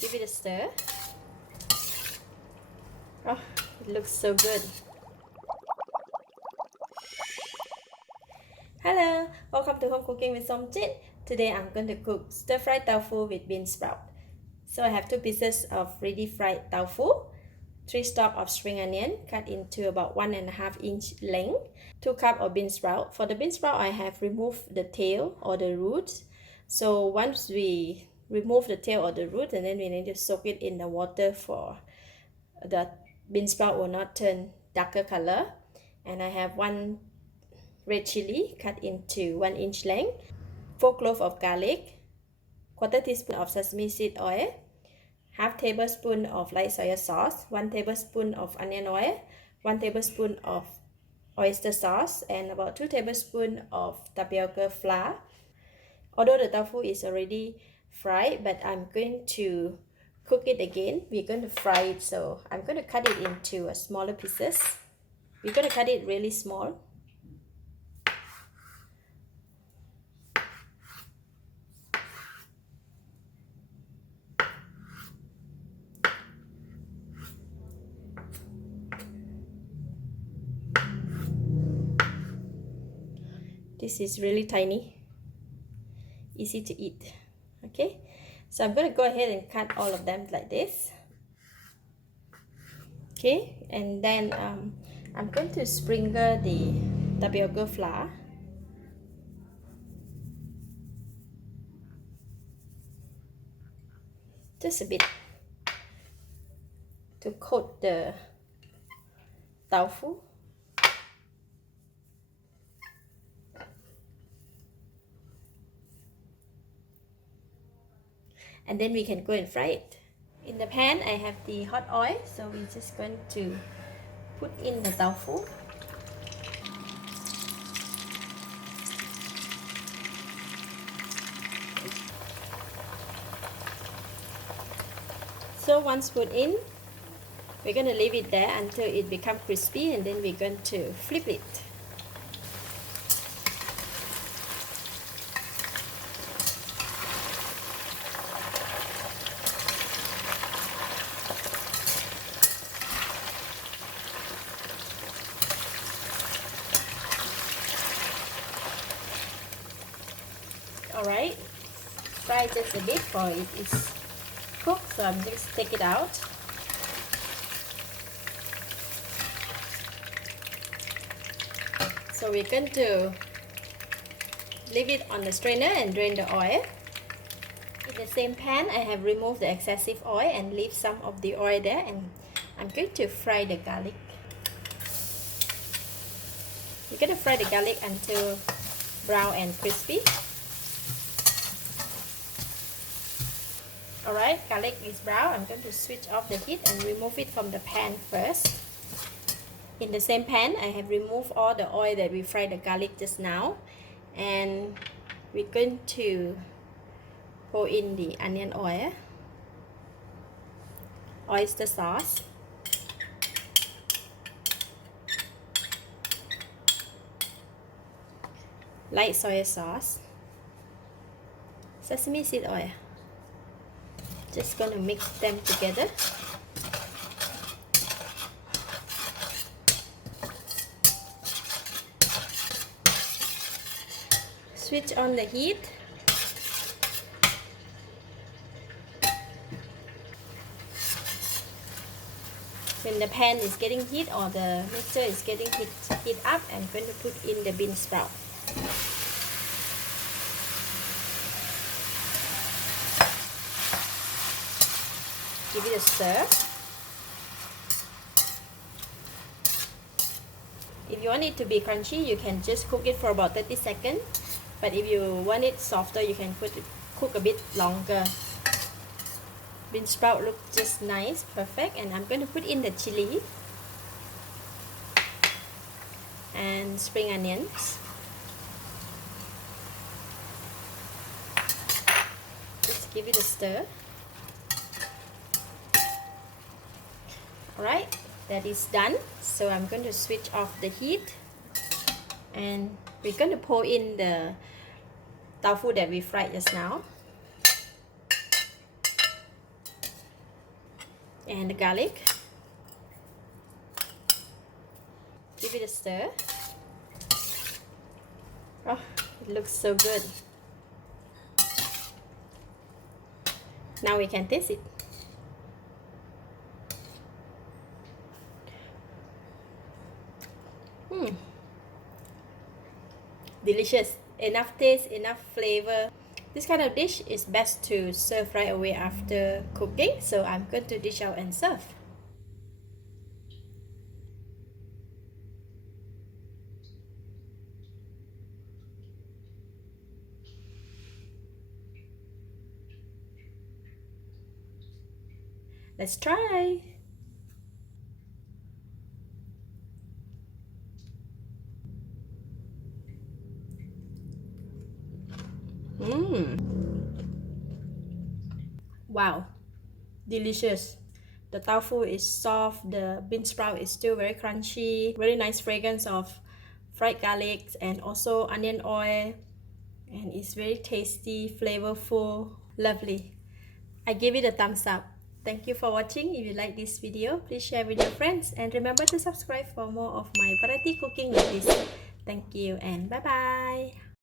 Give it a stir. Oh, it looks so good. Hello, welcome to Home Cooking with Somjit. Today I'm going to cook stir-fried tofu with bean sprout. So I have 2 pieces of ready fried tofu, 3 stalks of spring onion cut into about 1.5 inch length, 2 cups of bean sprout. For the bean sprout, I have removed the tail or the roots. So once we remove the tail or the root, and then we need to soak it in the water for the bean sprout will not turn darker color. And I have 1 red chilli cut into 1 inch length, 4 cloves of garlic, 1/4 teaspoon of sesame seed oil, 1/2 tablespoon of light soy sauce, 1 tablespoon of onion oil, 1 tablespoon of oyster sauce, and about 2 tablespoons of tapioca flour. Although the tofu is already fried, but I'm going to cook it again. We're going to fry it, so I'm going to cut it into smaller pieces. We're going to cut it really small. This is really tiny, easy to eat. Okay, so I'm going to go ahead and cut all of them like this. Okay, and then I'm going to sprinkle the tapioca flour. Just a bit to coat the tofu. And then we can go and fry it. In the pan, I have the hot oil, so we're just going to put in the tofu. So once put in, we're going to leave it there until it becomes crispy, and then we're going to flip it. Alright, fry just a bit for it is cooked, so I'm just take it out. So we're going to leave it on the strainer and drain the oil. In the same pan, I have removed the excessive oil and leave some of the oil there, and I'm going to fry the garlic. We're going to fry the garlic until brown and crispy. Alright, garlic is brown. I'm going to switch off the heat and remove it from the pan first. In the same pan, I have removed all the oil that we fried the garlic just now, and we're going to pour in the onion oil, oyster sauce, light soy sauce, sesame seed oil. Just gonna mix them together. Switch on the heat. When the pan is getting heat or the mixture is getting heat up, I'm going to put in the bean sprout. Give it a stir. If you want it to be crunchy, you can just cook it for about 30 seconds. But if you want it softer, you can cook a bit longer. Bean sprout look just nice, perfect. And I'm going to put in the chili and spring onions. Just give it a stir. Alright, that is done. So I'm going to switch off the heat, and we're going to pour in the tofu that we fried just now. and the garlic. Give it a stir. Oh, it looks so good. Now we can taste it. Delicious. Enough taste, enough flavor. This kind of dish is best to serve right away after cooking, so I'm going to dish out and serve. Let's try. Wow, delicious. The tofu is soft, the bean sprout is still very crunchy, very nice fragrance of fried garlic and also onion oil, and it's very tasty, flavorful, lovely. I give it a thumbs up. Thank you for watching. If you like this video, please share with your friends and remember to subscribe for more of my variety cooking like this. Thank you and bye bye.